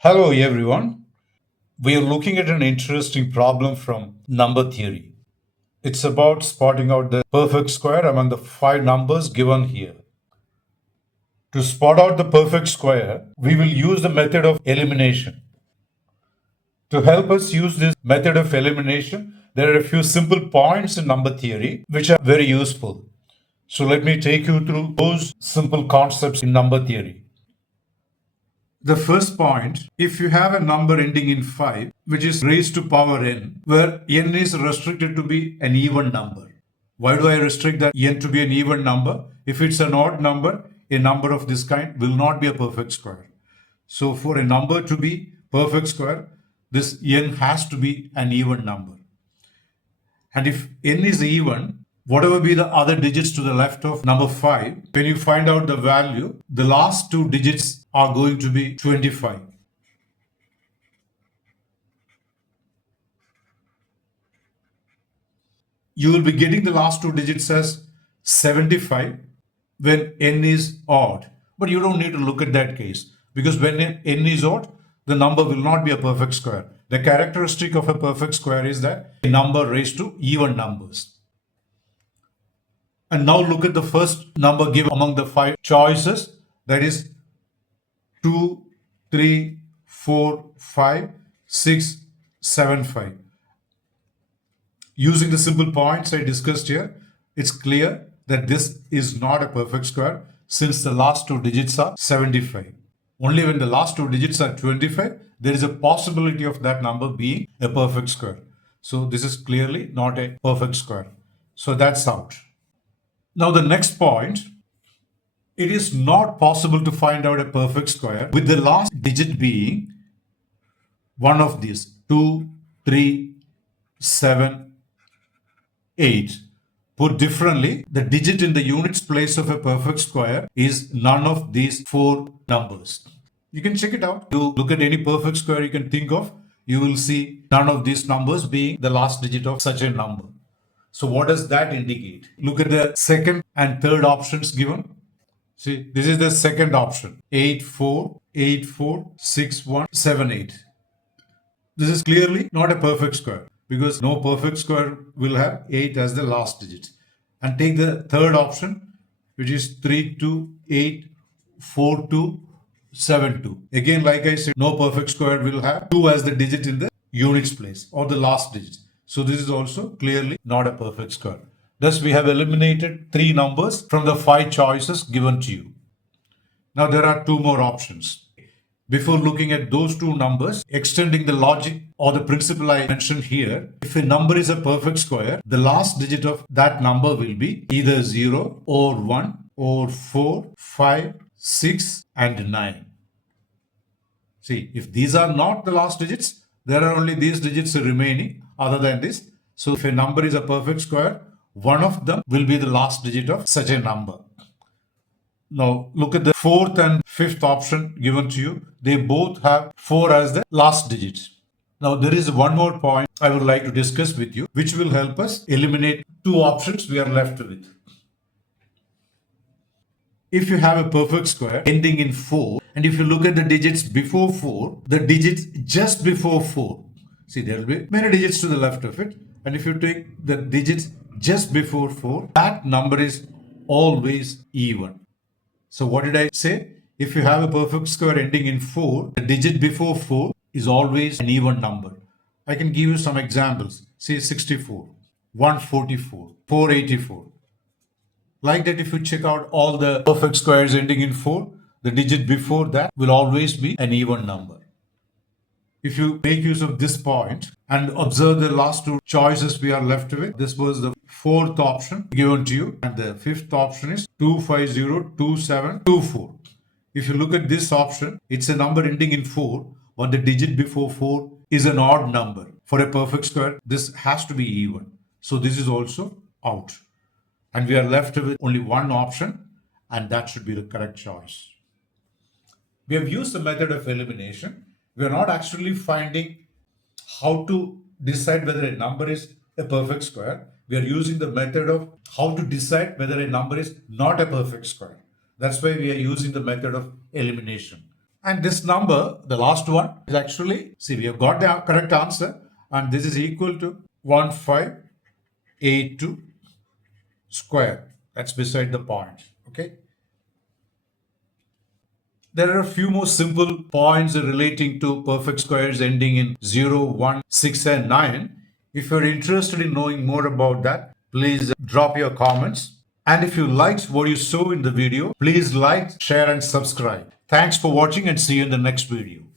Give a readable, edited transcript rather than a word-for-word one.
Hello, everyone. We are looking at an interesting problem from number theory. It's about spotting out the perfect square among the five numbers given here. To spot out the perfect square, we will use the method of elimination. To help us use this method of elimination, there are a few simple points in number theory which are very useful. So let me take you through those simple concepts in number theory. The first point, if you have a number ending in 5, which is raised to power n, where n is restricted to be an even number. Why do I restrict that n to be an even number? If it's an odd number, a number of this kind will not be a perfect square. So for a number to be perfect square, this n has to be an even number. And if n is even, whatever be the other digits to the left of number 5, when you find out the value, the last two digits are going to be 25. You will be getting the last two digits as 75 when n is odd. But you don't need to look at that case because when n is odd, the number will not be a perfect square. The characteristic of a perfect square is that a number raised to even numbers. And now look at the first number given among the five choices, that is 2, 3, 4, 5, 6, 7, 5. Using the simple points I discussed here, it's clear that this is not a perfect square since the last two digits are 75. Only when the last two digits are 25, there is a possibility of that number being a perfect square. So this is clearly not a perfect square. So that's out. Now the next point, it is not possible to find out a perfect square with the last digit being one of these 2, 3, 7, 8. Put differently, the digit in the units place of a perfect square is none of these four numbers. You can check it out. You look at any perfect square you can think of, you will see none of these numbers being the last digit of such a number. So what does that indicate? Look at the second and third options given. See, this is the second option. 8, 4, 8, 4, 6, 1, 7, 8. This is clearly not a perfect square because no perfect square will have 8 as the last digit. And take the third option, which is 3, 2, 8, 4, 2, 7, 2. Again, like I said, no perfect square will have 2 as the digit in the units place or the last digit. So this is also clearly not a perfect square. Thus, we have eliminated three numbers from the five choices given to you. Now, there are two more options. Before looking at those two numbers, extending the logic or the principle I mentioned here, if a number is a perfect square, the last digit of that number will be either 0 or 1 or 4, 5, 6 and 9. See, if these are not the last digits, there are only these digits remaining other than this. So if a number is a perfect square, one of them will be the last digit of such a number. Now look at the fourth and fifth option given to you. They both have 4 as the last digit. Now there is one more point I would like to discuss with you, which will help us eliminate two options we are left with. If you have a perfect square ending in 4, and if you look at the digits before 4, the digits just before 4, see there will be many digits to the left of it, and if you take the digits just before 4, that number is always even. So what did I say? If you have a perfect square ending in 4, the digit before 4 is always an even number. I can give you some examples. See 64, 144, 484. Like that, if you check out all the perfect squares ending in 4, the digit before that will always be an even number. If you make use of this point and observe the last two choices we are left with, this was the fourth option given to you, and the fifth option is 2502724. If you look at this option, it's a number ending in 4, but the digit before 4 is an odd number. For a perfect square, this has to be even. So this is also out. And we are left with only one option, and that should be the correct choice. We have used the method of elimination. We are not actually finding how to decide whether a number is a perfect square. We are using the method of how to decide whether a number is not a perfect square. That's why we are using the method of elimination. And this number, the last one, is actually, see, we have got the correct answer, and this is equal to 1582 square. That's beside the point. Okay. There are a few more simple points relating to perfect squares ending in 0, 1, 6, and 9. If you're interested in knowing more about that, please drop your comments. And if you liked what you saw in the video, please like, share, and subscribe. Thanks for watching and see you in the next video.